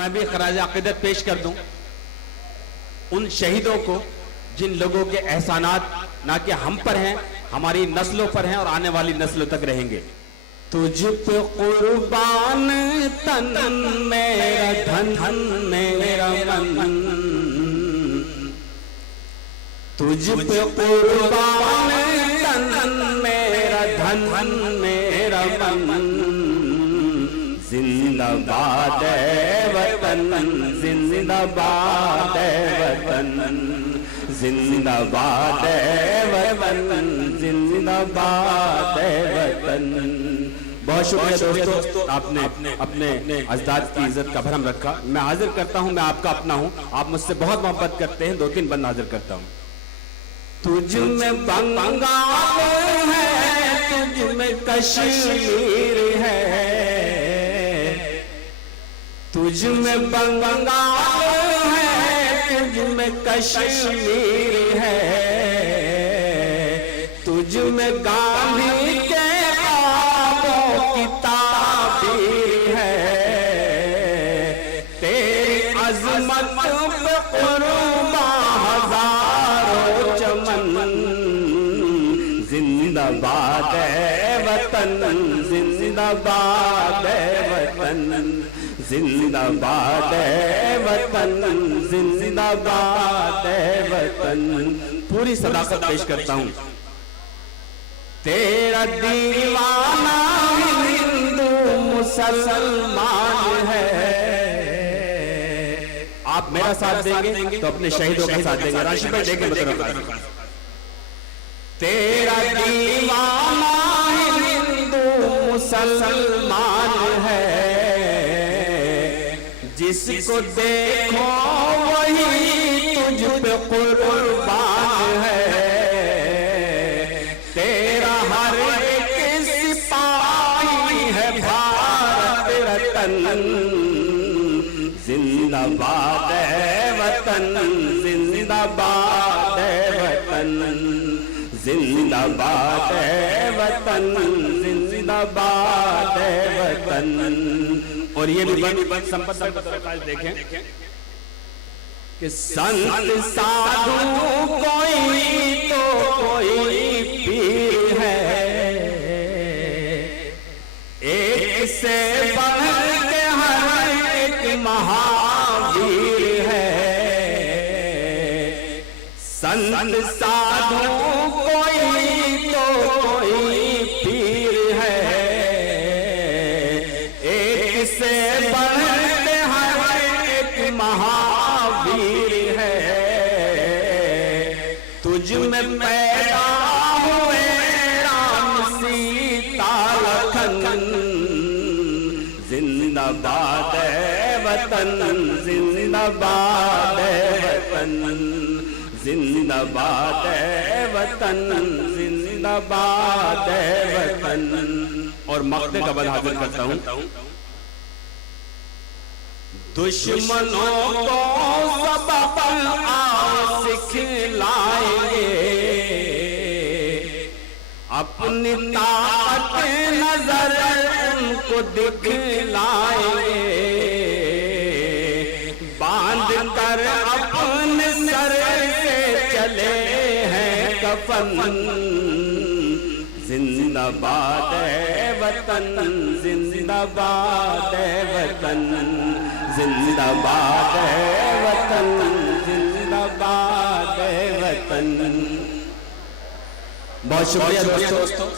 मैं भी खराज अकीदत पेश कर दूं उन शहीदों को जिन लोगों के एहसानात ना कि हम पर हैं, हमारी नस्लों पर हैं और आने वाली नस्लों तक रहेंगे। तुझ पे कुर्बान तन मेरा धन मेरा मन, तुझ पे कुर्बान तन मेरा धन मेरा मन, जिंदाबाद वतन जिंदाबाद वतन, जिंदाबाद वतन जिंदाबाद वतन। बहुत शुक्रिया दोस्तों, आपने अपने अजदाद की इज्जत का भरम रखा। मैं हाजिर करता हूं, मैं आपका अपना हूं, आप मुझसे बहुत मोहब्बत करते हैं। 2-3 बंद हाजिर करता हूं। तुझ में बंगाल है, तुझ में कश्मीर है, तुझ में बंगाल है, तुझ में कश्मीर है, तुझ में गांधी के ख्वाबों की ताबीर है, तेरी अजमत पे कुर्बान हजारों चमन, जिंदाबाद वतन जिंदाबाद वतन, जिंदाबाद वतन जिंदाबाद वतन। पूरी सदाकत पेश करता हूं। तेरा दीवाना हिंदू मुसलमान है, आप मेरा साथ देंगे तो अपने शहीदों का साथ देंगे। राशि पर देंगे मतलब तेरा दीवाना हिंदू मुसलमान है, जिसको देखो वही तुझ पे कुर्बान है, तेरा हर एक सिपाही है भारत रतन, जिंदाबाद वतन जिंदाबाद वतन, जिंदाबाद वतन जिंदाबाद वतन। और ये भी संपत्ति देखें कि संत साधु कोई तो कोई पीर है, एक से बढ़ के हर एक महावीर है, संत साधु कोई तो कोई पीर है, एक से बढ़ के हर एक महावीर है, तुझ में पैदा हुए राम सीता लखन, जिंदाबाद वतन जिंदाबाद वतन, जिंदाबाद वतन जिंदाबाद वतन। और मक्ते का बल हाजिर करता हूं। दुश्मनों को सबक आओ सिखलाएंगे, अपनी ताकत नजर उनको दिखलाएंगे, बांध कर अपने सर से चले हैं कफन, जिंदाबाद वतन जिंदाबाद वतन, जिंदाबाद वतन जिंदाबाद वतन। बहुत शुक्रिया दोस्तों।